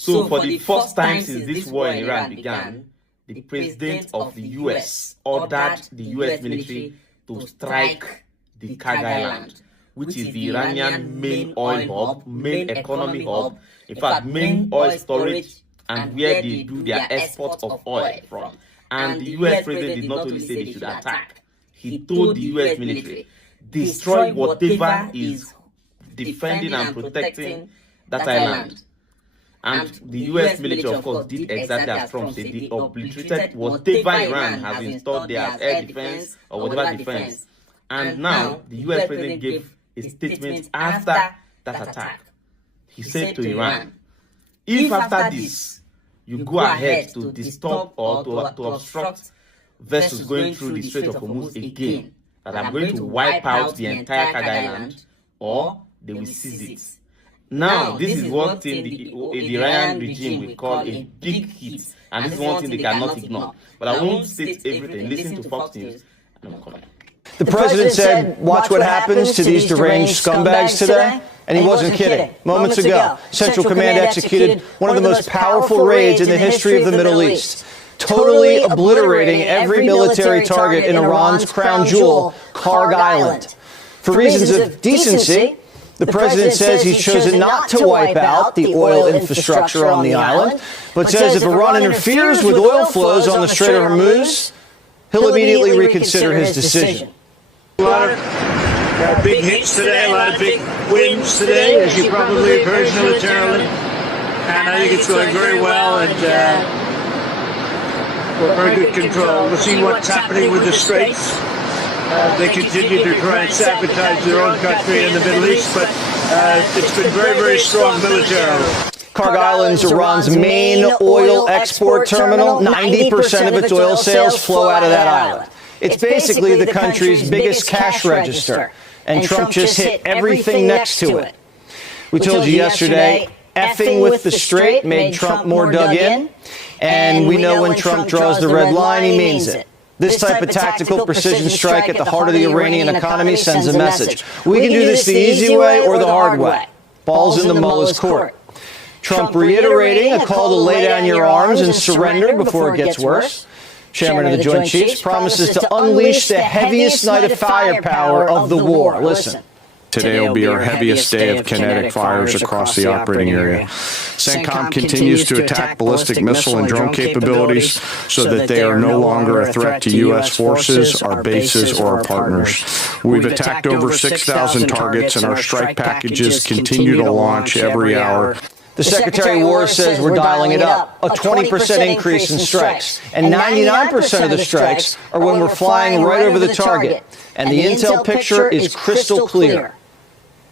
So for the first time since this war in Iran began, the president of the US ordered the US military to strike the Kharg Island, which is the Iranian main oil hub, main economy hub, in fact, main oil storage, and where they do their export of oil from. And the US president did not only say they should attack, he told the US military, destroy whatever is defending and protecting that island. And the US military, of course, did exactly as Trump said. They obliterated whatever Iran has installed there as air defense or whatever defense. And now the US president gave a statement after that attack. He said to Iran, if after this you go ahead to disturb or to obstruct vessels going through the Strait of Hormuz again, that I'm going to wipe out the entire Kharg Island, or they will seize it. Now, this is one thing the Iranian regime will call a big hit, and this is one thing they cannot ignore. But I won't state everything. Listen to Fox News, and I'm coming. The president said, watch what happens to these deranged scumbags today. And he wasn't kidding. Moments ago, Central Command executed one of the most powerful raids in the history of the Middle East, totally obliterating every military target in Iran's crown jewel, Kharg Island. For reasons of decency, the president says he's chosen not to wipe out the oil infrastructure on the island, but says if Iran interferes with oil flows on the Strait of Hormuz, he'll immediately reconsider his decision. A lot of big hits today, a lot of big wins today, as you probably have heard militarily. And I think it's going very well, and we're very good control. We'll see what's happening with the Straits. They continue to try and sabotage their own country in the Middle East, but it's been very, very strong militarily. Kharg Island's Iran's main oil export terminal. 90% of its oil sales flow out of that island. It's basically the country's biggest cash register, and Trump just hit everything next to it. We told you yesterday, effing with the Strait made Trump more dug in, and we know when Trump draws the red line, he means it. This type of tactical precision strike at the heart of the Iranian economy sends a message. We can do this the easy way or the hard way. Ball's in the mullah's court. Trump reiterating a call to lay down your arms and surrender before it gets worse. Chairman of the Joint Chiefs promises to unleash the heaviest night of firepower of the war. Listen. Today will be our heaviest day of kinetic fires across the operating area. CENTCOM continues to attack ballistic missile and drone capabilities so that they are no longer a threat to U.S. forces, our bases, or our partners. We've attacked over 6,000 targets, and our strike packages continue to launch every hour. The Secretary of War says we're dialing it up, a 20% increase in strikes. And 99% of the strikes are when we're flying right over the target. And the intel picture is crystal clear.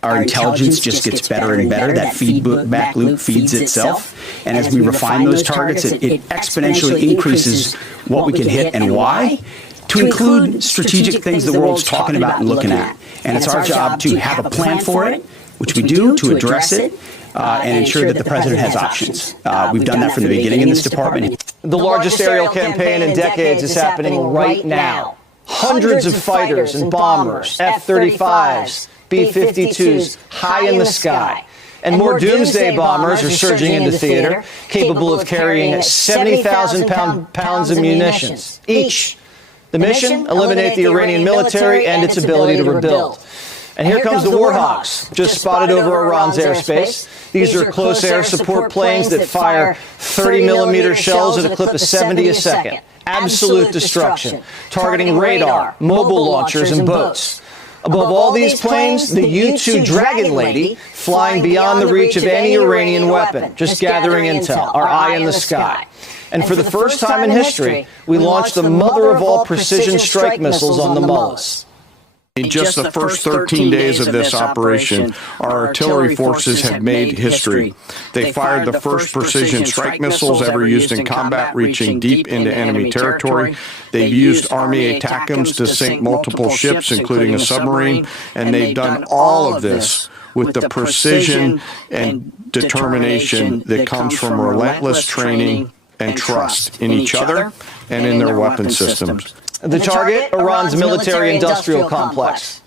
Our intelligence just gets better and better. That feedback loop feeds itself. And as we refine those targets, it exponentially increases what we can hit and why, to include strategic things the world's talking about and looking at. And it's our job to have a plan for it, which we do, to address it, and ensure that the president has options. We've done that from the beginning in this department. The largest aerial campaign in decades is happening right now. Hundreds of fighters and bombers, F-35s, B-52s, high in the sky. And more doomsday bombers are surging into theater, capable of carrying 70,000 pounds of munitions each. The mission? Eliminate the Iranian military and its ability to rebuild. And here comes the Warhawks, just spotted over Iran's airspace. These are close air support planes that fire 30-millimeter shells at a clip of 70 a second. Absolute destruction, targeting radar, mobile launchers, and boats. Above all these planes, the U-2 Dragon Lady, flying beyond the reach of any Iranian weapon, just gathering intel, our eye in the sky. And for the first time in history, we launched the mother of all precision strike missiles on the mullahs. In just the first 13 days of this operation, our artillery forces have made history. They fired the first precision strike missiles ever used in combat, reaching deep into enemy territory. They've used Army ATACMS to sink multiple ships, including a submarine, and they've done all of this with the precision and determination that comes from relentless training and trust in each other and in their weapon systems. The target, Iran's military-industrial complex.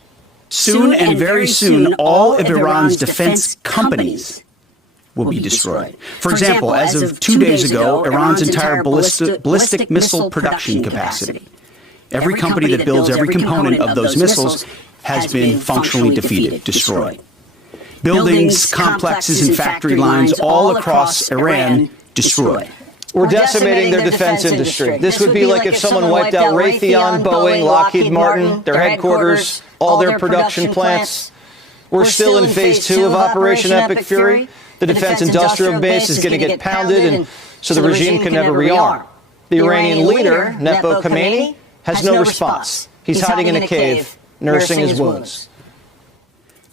Soon and very soon, all of Iran's defense companies will be destroyed. For example, as of 2 days ago, Iran's entire ballistic missile production capacity, every company that builds every component of those missiles, has been functionally defeated, destroyed. Buildings, complexes, and factory lines all across Iran destroyed. We're decimating their defense industry. This would be like if someone wiped out Raytheon, Boeing, Lockheed Martin, their headquarters, all their production plants. We're still in phase 2 of Operation Epic Fury. The defense industrial base is going to get pounded, and so the regime can never rearm. The Iranian leader, Nepo Khamenei, has no response. He's hiding in a cave, nursing his wounds.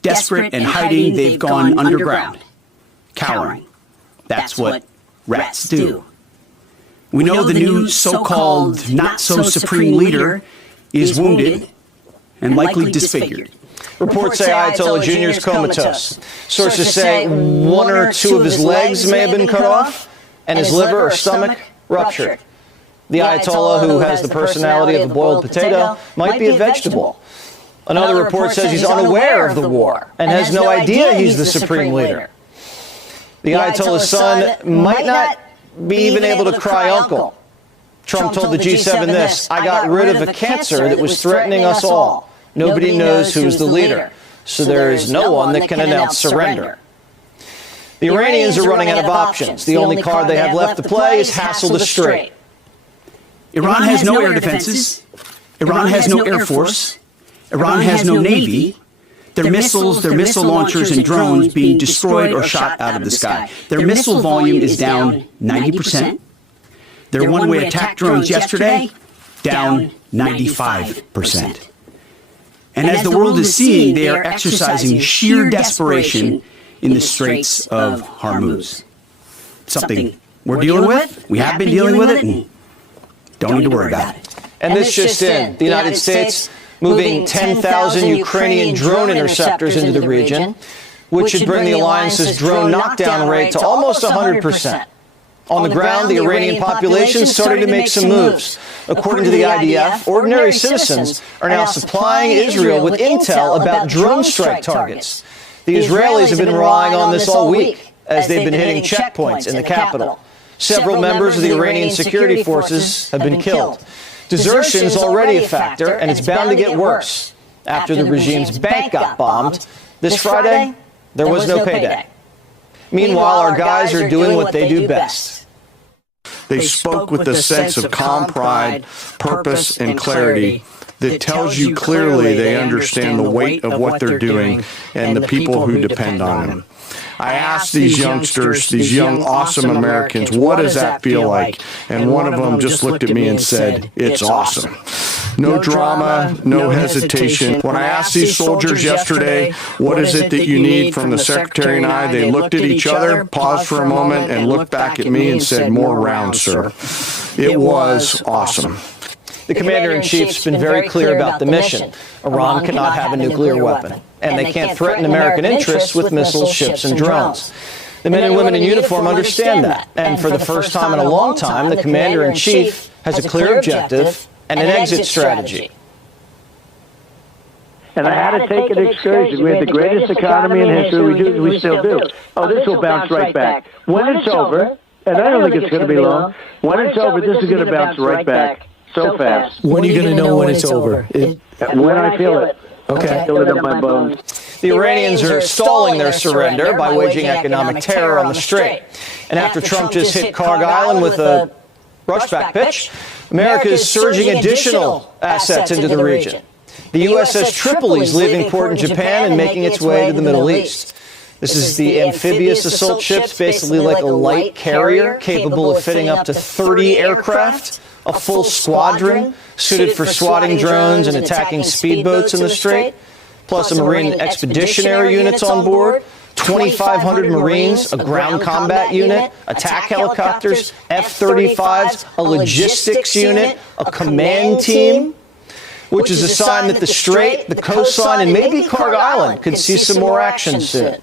Desperate and hiding, they've gone underground, cowering. That's what rats do. We know the new so-called not-so-supreme leader is wounded and likely disfigured. Reports say Ayatollah Jr. is comatose. Sources say 1 or 2 of his legs may have been cut off, and his liver or stomach ruptured. The Ayatollah, who has the personality of a boiled potato, might be a vegetable. Another report says he's unaware of the war and has no idea he's the supreme leader. The Ayatollah's son might not be even able to cry uncle. Trump told the G7 this: "I got rid of a cancer that was threatening us all. Nobody knows who's the leader, so there is no one that can announce surrender." The Iranians are running out of options. The only card they have left to play is hassle the Strait. Iran has no air defenses. Iran has no air force. Iran has no navy. Their missiles, their missile launchers and drones being destroyed or shot out of the sky. Their missile volume is down 90%. Their one-way attack drones yesterday, down 95%. And as the world is seeing, they are exercising sheer desperation in the Straits of Hormuz. Something we're dealing with, we have been dealing with it, and don't need to worry about it. And this just in, the United States moving 10,000 Ukrainian drone interceptors into the region, which should bring the alliance's drone knockdown rate to almost 100%. On the ground, the Iranian population is starting to make some moves. According to the IDF, ordinary citizens are now supplying Israel with intel about drone strike targets. The Israelis have been relying on this all week as they've been hitting checkpoints in the capital. Several members of the Iranian security forces have been killed. Desertion is already a factor, and it's bound to get worse. After the regime's bank got bombed, this Friday, there was no payday. Meanwhile, our guys are doing what they do best. They spoke with a sense of calm pride, purpose, and clarity that tells you clearly they understand the weight of what they're doing and the people who depend on them. I asked these youngsters, these young, awesome Americans, what does that feel like? And one of them just looked at me and said, "It's awesome." No drama, no hesitation. When I asked these soldiers yesterday, what is it that you need from the Secretary and I, they looked at each other, paused for a moment, and looked back at me and said, "More rounds, sir." It was awesome. The Commander-in-Chief's been very clear about the mission. Iran cannot have a nuclear weapon, and they can't threaten American interests with missiles, ships, and drones. The men and women in uniform understand that, and for the first time in a long time, the Commander-in-Chief has a clear objective and an exit strategy. And I had to take an excursion. We had the greatest economy in history. We still do. Oh, this will bounce right back. When it's over, and I don't think it's going to be long, when it's over, this is going to bounce right back. So fast. When are you going to know when it's over? When I feel it. Okay. I feel it in my bones. The Iranians are stalling their surrender by waging economic terror on the Strait. And after Trump just hit Kharg Island with a rushback pitch, America is surging additional assets into the region. The USS Tripoli is leaving port in Japan and making its way to the Middle East. This is the amphibious assault ships, basically like a light carrier capable of fitting up to 30 aircraft. A full squadron suited for swatting drones and attacking speedboats in the Strait, plus a Marine expeditionary units on board, 2,500 Marines, a ground combat unit, attack helicopters, F-35s, a logistics unit, a command team, which is a sign that the Strait, the coastline, and maybe Kharg Island could see some more action soon.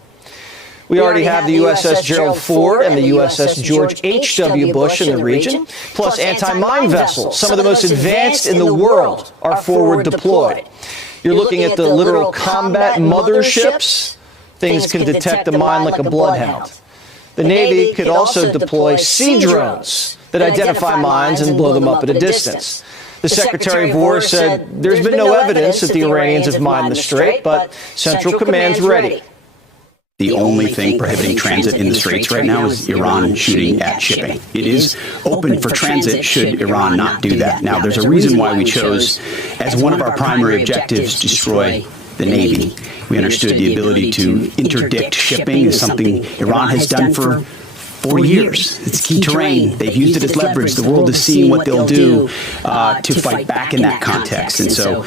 We already have the USS Gerald Ford and the USS George H.W. Bush in the region, plus anti-mine vessels. Some of the most advanced in the world are forward deployed. You're looking at the literal combat motherships. Things can detect a mine like a bloodhound. The Navy could also deploy sea drones that identify mines and blow them up at a distance. The Secretary of War said there's been no evidence that the Iranians have mined the strait, but Central Command's ready. The only thing prohibiting transit in the Straits right now is Iran shooting at shipping. It is open for transit should Iran not do that. Now, there's a reason why we chose, as one of our primary objectives, destroy the Navy. We understood the ability to interdict shipping is something Iran has done for 4 years. It's key terrain. They've used it as leverage. The world is seeing what they'll do to fight back in that context. And so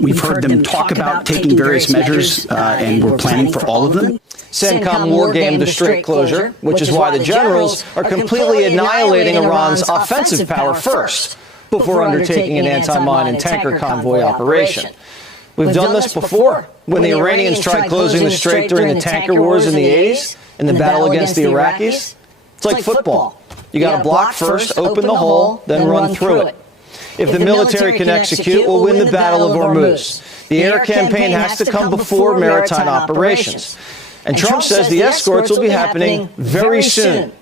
we've heard them talk about taking various measures, and we're planning for all of them. CENTCOM wargamed the strait closure, which is why the generals are completely annihilating Iran's offensive power first, before undertaking an anti-mine and tanker convoy operation. We've done this before, when the Iranians tried closing the strait during the tanker wars in the 80s, in the battle against the Iraqis. It's like football. You got to block first, open the hole, then run through it. If the military can execute, we'll win the Battle of Hormuz. The air campaign has to come before maritime operations. And Trump says the escorts will be happening very soon.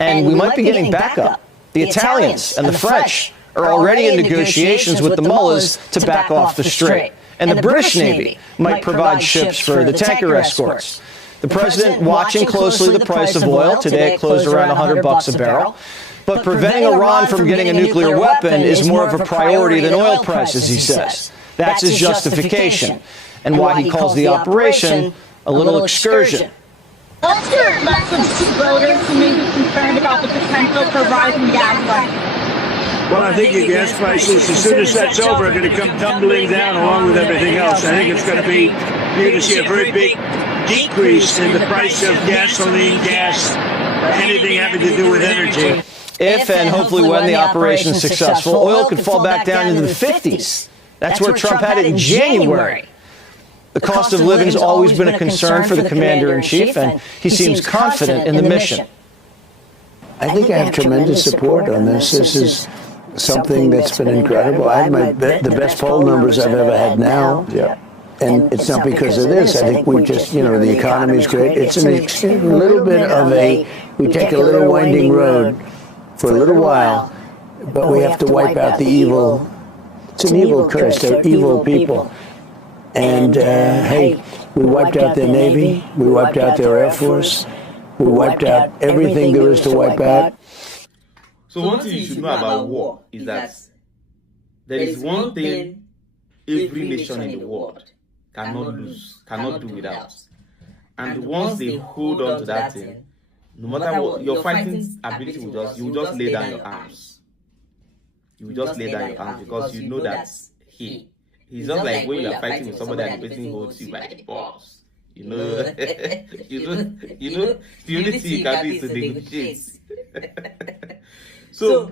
And we might be getting backup. The Italians and the French are already in negotiations with the mullahs to back off the strait. And the British Navy might provide ships for the tanker escorts. The president watching closely the price of oil. Today it closed around $100 a barrel. But preventing Iran from getting a nuclear weapon is more of a priority than oil prices, he says. That's his justification, and why he calls the operation a little excursion. What's your message to voters who may be concerned about the potential for rising gas prices? Well, I think your gas prices, as soon as that's over, are going to come tumbling down along with everything else. I think it's going to be, you're going to see a very big decrease in the price of gasoline, gas, anything having to do with energy. If and hopefully when the operation is successful, oil could fall back down into the 50s. That's where Trump had it in January. The cost of living has always been a concern for the commander-in-chief, and he seems confident in the mission. I think I have tremendous support on this. This is something that's been incredible. I have the best poll numbers I've ever had now. Yeah. And it's not because of this. I think we just, the economy is great. It's a little bit of we take a little winding road for a little while, but we have to wipe out the evil. It's an evil curse. They're evil people. And, hey, we wiped out their Navy. We wiped out their Air Force. We wiped out everything there is to wipe out. So one thing you should know about war is that there is one thing every nation in the world cannot lose, cannot do without. And once they hold on to that thing, no matter what, your fighting ability you will just lay down your arms. You will just lay down your arms because you know that he's just like when you are fighting with somebody and the person holds you by the balls. The only thing you can do is to negotiate. So,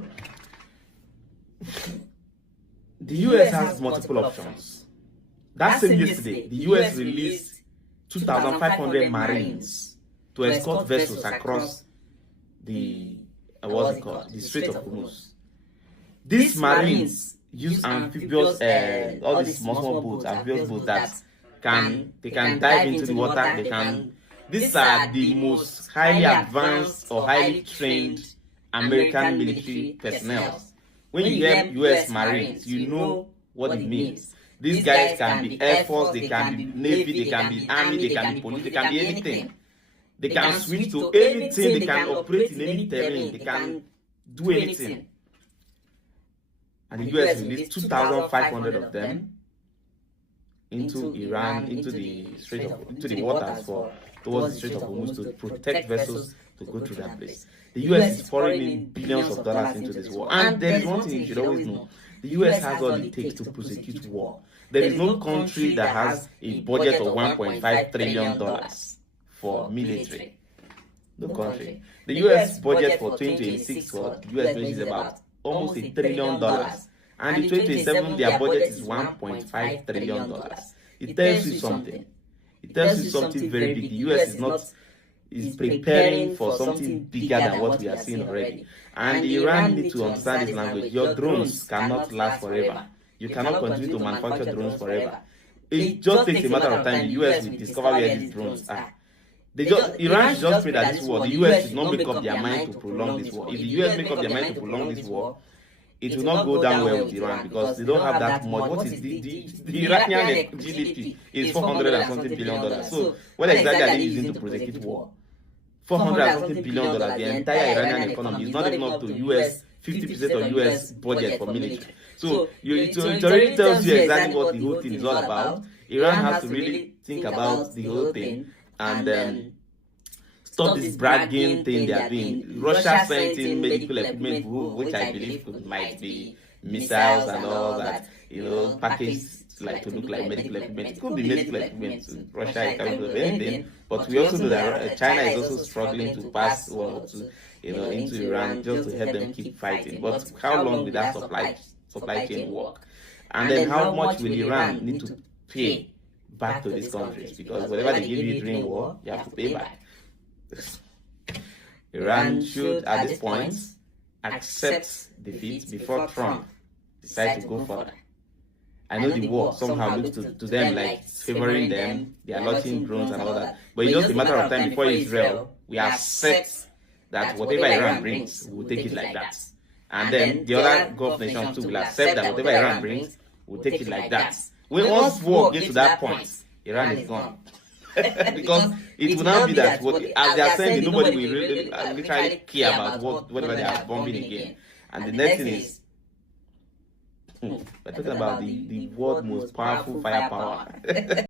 the US has multiple options. That same yesterday, the US released 2,500 Marines to escort vessels across the the Strait of Hormuz. These Marines use amphibious, all these small boats, amphibious boats that can dive into the water. These are the most highly advanced or highly trained American military personnel. When you hear US Marines, you know what it means. These guys can be Air Force, they can be Navy, they can be Army, they can be Police, they can be anything. They can switch to anything, they can operate in any terrain, they can do anything. And the US released 2,500 of them into Iran, into the waters towards the Strait of Hormuz to protect vessels to go through that place. The US is pouring in billions of dollars into this war. And there is one thing you should always know. The US has all it takes to prosecute war. There is no country that has a budget of $1.5 trillion for military. No country. The US budget for 2026 for the US military is about almost $1 trillion. And in 2027, their budget is $1.5 trillion. It tells you something. It tells you something very big. The US is preparing for something bigger than what we are seeing already. And Iran needs to understand this language. Your drones cannot last forever. You cannot continue to manufacture drones forever. It just takes a matter of time. The US will discover where these drones are. Iran should just pray that this war, the US should not make up their mind to prolong this war. If the US make up their mind to prolong this war, it will not go down well with Iran because they don't have that much. What is the Iranian GDP is $400 and something billion. So what exactly are they using to prosecute war? $400 and something billion. The entire Iranian economy is not even up to US 50% of US budget for military. So it already tells you exactly what the whole thing is all about. Iran has to really think about the whole thing and stop this bragging thing they are doing. Russia sent in medical equipment, which I believe might be missiles and all that, packaged like to look like medical equipment. It could be medical equipment. Russia is capable of anything, but we also know that China is also struggling to pass one or two, into Iran just to help them keep fighting. But how long will that supply chain work? And then how much will Iran need to pay back to these countries? Because whatever they give you during war, you have to pay back. Iran should, at this point, accept defeat before Trump decides to go further. I know the war somehow looks to them like it's favoring them. They are launching drones and all that. But it's just a matter of time before Israel, we accept that whatever Iran brings, we will take it like that. And then the other Gulf nations too will accept that whatever Iran brings, we'll take it like that. When once war gets to that point, Iran is gone. Because it will now be that as they are saying, nobody will really literally care about whatever they are bombing again. And the next thing is, we're talking about the world's most powerful firepower.